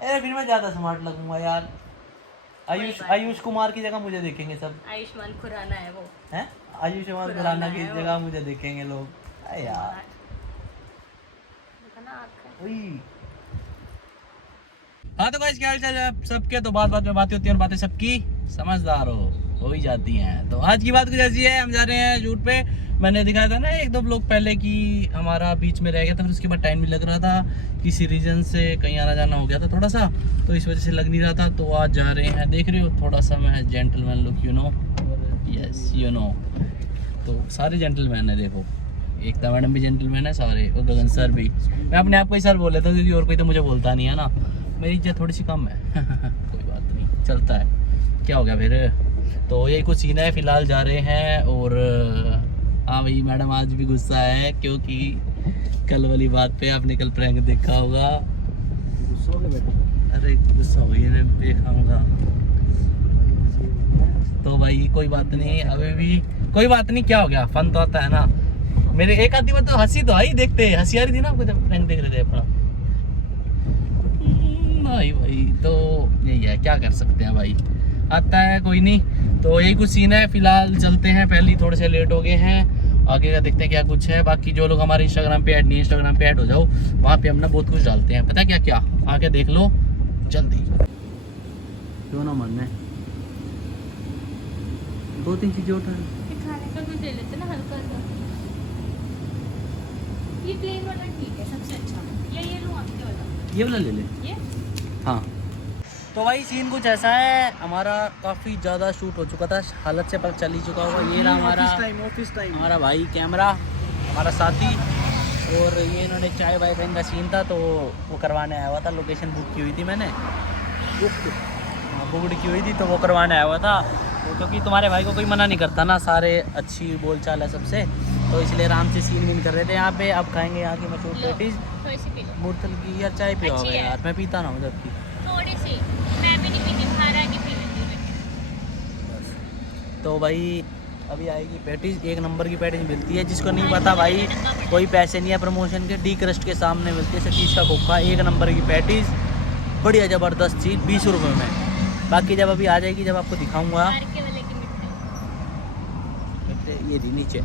अरे फिर मैं ज्यादा स्मार्ट लगूंगा यार। आयुष कुमार की जगह मुझे देखेंगे सब। आयुष्मान खुराना है वो। हैं? आयुष्मान खुराना खुराना की है वो। जगह मुझे देखेंगे लोग। अरे यार। कुमार। देखा ना आँखें। वही। हाँ तो गाइस क्या हाल चाल है आप सबके। तो बात बात में बातें होती हैं और बातें सबकी समझदार हो ही जाती हैं। तो आज की बात कुछ ऐसी है, हम जा रहे हैं शूट पे। मैंने दिखाया था ना एक दो ब्लॉग पहले कि हमारा बीच में रह गया था, फिर उसके बाद टाइम भी लग रहा था, किसी रीजन से कहीं आना जाना हो गया था थोड़ा सा, तो इस वजह से लग नहीं रहा था। तो आज जा रहे हैं, देख रहे हो थोड़ा सा मैं gentleman look, you know. Yes you know. तो सारे जेंटलमैन है देखो, एकता मैडम भी जेंटलमैन है सारे, और गगन सर भी। मैं अपने आप को ही सर बोल लेता हूँ क्योंकि और कोई तो मुझे बोलता नहीं है ना, मेरी इज्जत थोड़ी सी कम है। कोई बात नहीं, चलता है, क्या हो गया फिर। तो यही कुछ सीन है, फिलहाल जा रहे हैं। और हाँ भाई मैडम आज भी गुस्सा है क्योंकि कल वाली बात पे आपने कल प्रैंक देखा होगा। गुस्सा हो गया बेटा? अरे गुस्सा हो गई, देखा होगा। तो भाई कोई बात नहीं, अभी भी कोई बात नहीं, क्या हो गया, फन तो आता है ना। मेरे एक आधी में तो हंसी तो आई, देखते हंसी आ रही थी ना आपको जब प्रैंक देख रहे थे अपना। भाई भाई तो यही है, क्या कर सकते हैं भाई, आता है कोई नहीं। तो यही कुछ सीन है, फिलहाल चलते हैं, पहले ही थोड़े से लेट हो गए हैं, आगे का देखते हैं क्या कुछ है। बाकी जो लोग हमारे इंस्टाग्राम पे ऐड नहीं, इंस्टाग्राम पे ऐड हो जाओ, वहाँ पे हम ना बहुत कुछ डालते हैं, पता है क्या क्या, आके देख लो जल्दी। क्यों ना मन है, दो तीन चीजें उठा। खाने का कुछ ले लेते ना हल्का सा। ये प्लेन वाला ठीक है सबसे अच्छा। ये लूँ आपके वाला। ये वाला ले ले। ये हाँ। तो भाई सीन कुछ ऐसा है, हमारा काफ़ी ज़्यादा शूट हो चुका था, हालत से पता चल ही चुका होगा। ये रहा हमारा ऑफिस टाइम हमारा भाई कैमरा, हमारा साथी। और ये इन्होंने चाय वाय पीने का सीन था, तो वो करवाने आया हुआ था, लोकेशन बुक की हुई थी मैंने, बुकड की हुई थी, तो वो करवाने आया हुआ था। तो क्योंकि तुम्हारे भाई को कोई मना नहीं करता ना, सारे अच्छी बोलचाल है सबसे, तो इसलिए आराम से सीन वीन कर रहे थे यहाँ पे। अब खाएंगे यहाँ की मशहूर पेटीज थोड़ी सी पी लो। मुरतल की, या चाय पिया होगा अच्छी है। यार, मैं पीता ना हूँ जबकि। थोड़ी सी। मैं भी नहीं पीती, खारा की पी लेती हूँ। तो भाई अभी आएगी पैटीज, एक नंबर की पैटीज मिलती है, जिसको नहीं पता भाई कोई पैसे नहीं है प्रमोशन के, डी क्रस्ट के सामने मिलती है सतीश का खोखा, एक नंबर की पैटीज, बढ़िया ज़बरदस्त चीज़ 20 रुपये में। बाकी जब अभी आ जाएगी, जब आपको दिखाऊंगा। के वाले की मिठाई। ये थी नीचे,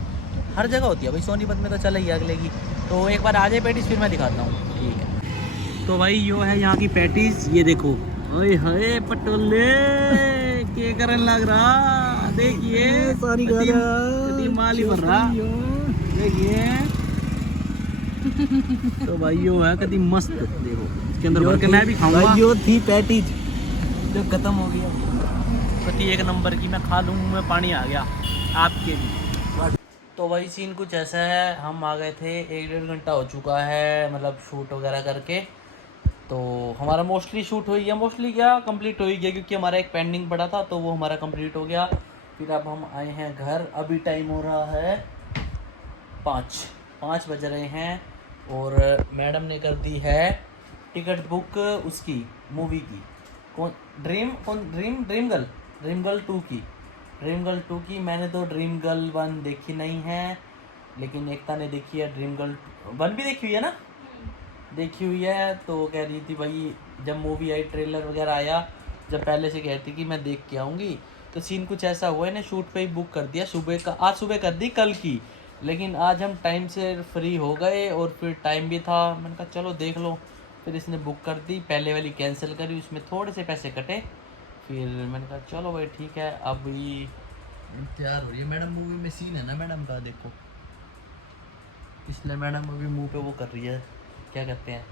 हर जगह होती है भाई, सोनीपत में तो चला ही अगले की। तो एक बार आ जाए पैटीज, फिर मैं दिखाता हूँ, ठीक है। तो भाई यो है यहाँ की पैटीज, ये देखो, ओए हाय पटोले के करन लग रहा, देखिए सारी माल ही बन रहा, देखिए। तो भाई यो है कभी मस्त, देखो इसके अंदर भर के मैं भी खाऊंगा। यो थी पैटीज जो खत्म हो गया, कति एक नंबर की, मैं खा लूँ, मुँह में पानी आ गया आपके भी। तो वही सीन कुछ ऐसा है, हम आ गए थे, 1 डेढ़ घंटा हो चुका है मतलब शूट वगैरह करके। तो हमारा मोस्टली शूट हो गया, मोस्टली क्या कंप्लीट हो ही गया, क्योंकि हमारा एक पेंडिंग पड़ा था, तो वो हमारा कंप्लीट हो गया। फिर अब हम आए हैं घर, अभी टाइम हो रहा है 5 बज रहे हैं। और मैडम ने कर दी है टिकट बुक उसकी मूवी की, ड्रीम गर्ल 2 की, ड्रीम गर्ल 2 की। मैंने तो ड्रीम गर्ल 1 देखी नहीं है, लेकिन एकता ने देखी है, ड्रीम गर्ल 1 भी देखी हुई है ना, देखी हुई है। तो कह रही थी भाई, जब मूवी आई, ट्रेलर वगैरह आया, जब पहले से कहती कि मैं देख के आऊँगी। तो सीन कुछ ऐसा हुआ है ना, शूट पे ही बुक कर दिया सुबह का, आज सुबह कर दी कल की, लेकिन आज हम टाइम से फ्री हो गए और फिर टाइम भी था, मैंने कहा चलो देख लो। फिर इसने बुक कर दी, पहले वाली कैंसिल करी, उसमें थोड़े से पैसे कटे। फिर मैंने कहा चलो भाई ठीक है। अभी तैयार हो रही है मैडम, मूवी में सीन है ना मैडम का, देखो इसलिए मैडम अभी मुंह पे वो कर रही है, क्या कहते हैं,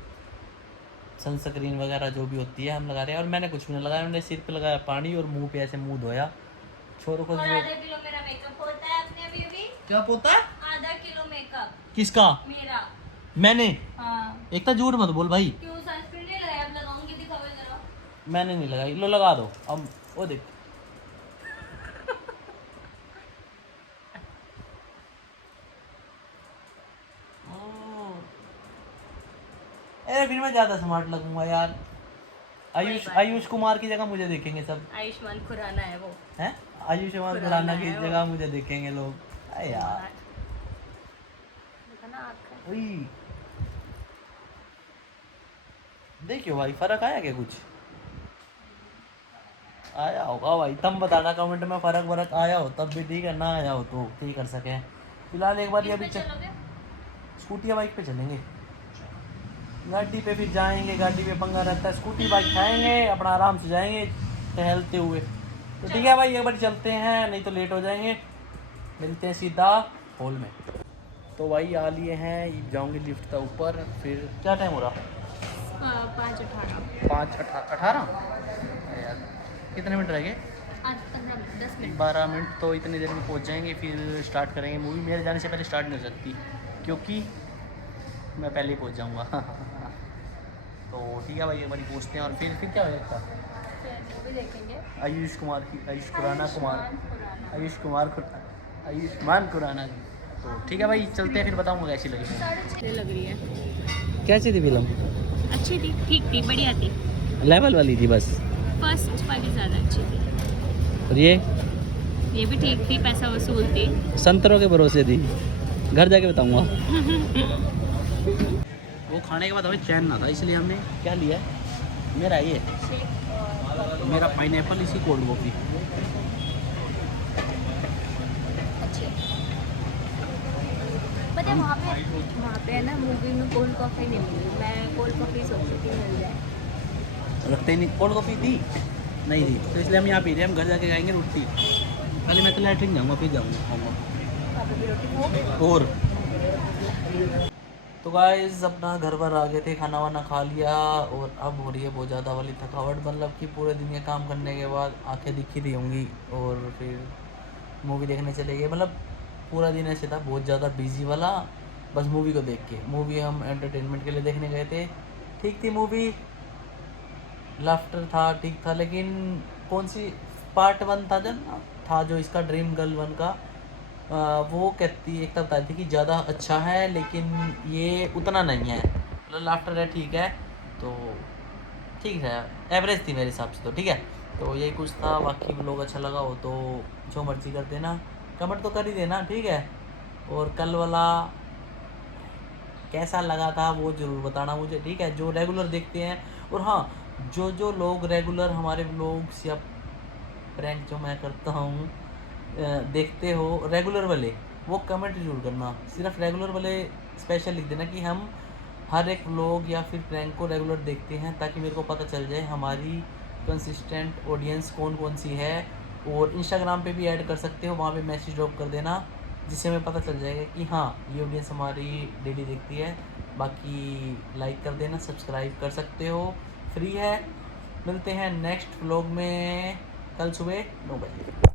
सनस्क्रीन वगैरह जो भी होती है हम लगा रहे हैं। और मैंने कुछ भी नहीं लगाया, मैंने सिर पे लगाया पानी और मुंह पे ऐसे मुंह धोया। छोरों को आधा किलो मेरा मेकअप होता है अपने अभी। क्या पोता है? आधा किलो मेकअप किसका? मेरा। मैंने? हाँ। एक तो झूठ मत बोल भाई। क्यों सनस्क्रीन नहीं लगाया? अब लगाऊंगी, दिखाओ जरा। मैंने नहीं लगाई, लो लगा दो अब, वो देख। अरे फिर मैं ज्यादा स्मार्ट लगूंगा यार। आयुष कुमार की जगह मुझे देखेंगे सब। आयुष्मान खुराना है वो। हैं? आयुष्मान खुराना खुराना की है वो। जगह मुझे देखेंगे लोग। अरे यार। देखा ना आँखें। वही। देखियो भाई फ़र्क आया क्या कुछ? आया होगा भाई, तुम बताना कमेंट में फ़र्क आया हो तब भी ठीक है, ना आया हो तो क्या ही कर सके। फिलहाल एक बार ये अभी स्कूटी या बाइक पे चलेंगे, गाड़ी पे फिर जाएंगे, गाड़ी पे पंगा रहता है, स्कूटी बाइक खाएंगे अपना आराम से जाएंगे टहलते हुए। तो ठीक है भाई एक बार चलते हैं, नहीं तो लेट हो जाएंगे। मिलते हैं सीधा हॉल में। तो भाई आ लिए हैं, जाऊंगी लिफ्ट तक ऊपर। फिर क्या टाइम हो रहा? 5:18 5:18 यार, कितने मिनट रह गए? 10 मिनट 12 मिनट। तो इतनी देर में पहुंच जाएंगे, फिर स्टार्ट करेंगे मूवी। मेरे जाने से पहले स्टार्ट नहीं हो सकती क्योंकि मैं पहले ही पहुंच जाऊंगा। तो ठीक है भाई एक बारी पहुँचते हैं और फिर क्या हो जाता? मूवी देखेंगे। आयुष कुमार की, आयुष्मान खुराना की। तो ठीक है भाई चलते हैं, फिर बताऊंगा कैसी लगी। 6:30 लग रही है। कैसी थी फिल्म? अच्छी थी, ठीक थी, बढ़िया थी। लेवल वाली थी बस? फर्स्ट वाली ज़्यादा अच्छी थी। और ये भी ठीक थी, पैसा वसूल थी। संतरों के भरोसे थी, घर जाके बताऊंगा। वो खाने के बाद हमें चैन ना था, इसलिए हमने क्या लिया है, मेरा ये मेरा पाइनएप्पल, इसी कोल्ड कॉफ़ी। पता है वहाँ पे है ना, मूवी में कोल्ड कॉफ़ी नहीं मिली। मैं कोल्ड कॉफ़ी सोची थी मिल जाए। रखते ही नहीं, कोल्ड कॉफ़ी थी नहीं थी, तो इसलिए हम यहाँ पी रहे हैं। हम घर जाके खाएंगे रोटी। पहले मैं तो लैट्रिन जाऊँगा फिर जाऊँगा। और तो गाइस अपना घर पर आ गए थे, खाना वाना खा लिया और अब हो रही है बहुत ज़्यादा वाली थकावट। मतलब कि पूरे दिन के काम करने के बाद आंखें दिख ही रही होंगी। और फिर मूवी देखने चले गए। मतलब पूरा दिन ऐसे था बहुत ज़्यादा बिजी वाला, बस मूवी को देख के। मूवी हम एंटरटेनमेंट के लिए देखने गए थे, ठीक थी मूवी, लाफ्टर था, ठीक था। लेकिन कौन सी पार्ट 1 था जो इसका ड्रीम गर्ल 1 का, वो कहती एक तब बताई थी कि ज़्यादा अच्छा है, लेकिन ये उतना नहीं है। मतलब लाफ्टर है ठीक है, तो ठीक है, एवरेज थी मेरे हिसाब से तो ठीक है। तो यही कुछ था। बाकी लोग अच्छा लगा हो तो जो मर्जी कर देना, कमेंट तो कर ही देना ठीक है। और कल वाला कैसा लगा था वो ज़रूर बताना मुझे ठीक है, जो रेगुलर देखते हैं। और हाँ, जो लोग रेगुलर हमारे व्लॉग्स या प्रैंक जो मैं करता हूँ देखते हो रेगुलर वाले, वो कमेंट जरूर करना। सिर्फ रेगुलर वाले स्पेशल लिख देना कि हम हर एक व्लॉग या फिर प्रैंक को रेगुलर देखते हैं, ताकि मेरे को पता चल जाए हमारी कंसिस्टेंट ऑडियंस कौन कौन सी है। और इंस्टाग्राम पे भी ऐड कर सकते हो, वहाँ पे मैसेज ड्रॉप कर देना, जिससे हमें पता चल जाएगा कि हाँ ये ऑडियंस हमारी डेली देखती है। बाकी लाइक कर देना, सब्सक्राइब कर सकते हो, फ्री है। मिलते हैं नेक्स्ट व्लॉग में कल सुबह 9 बजे।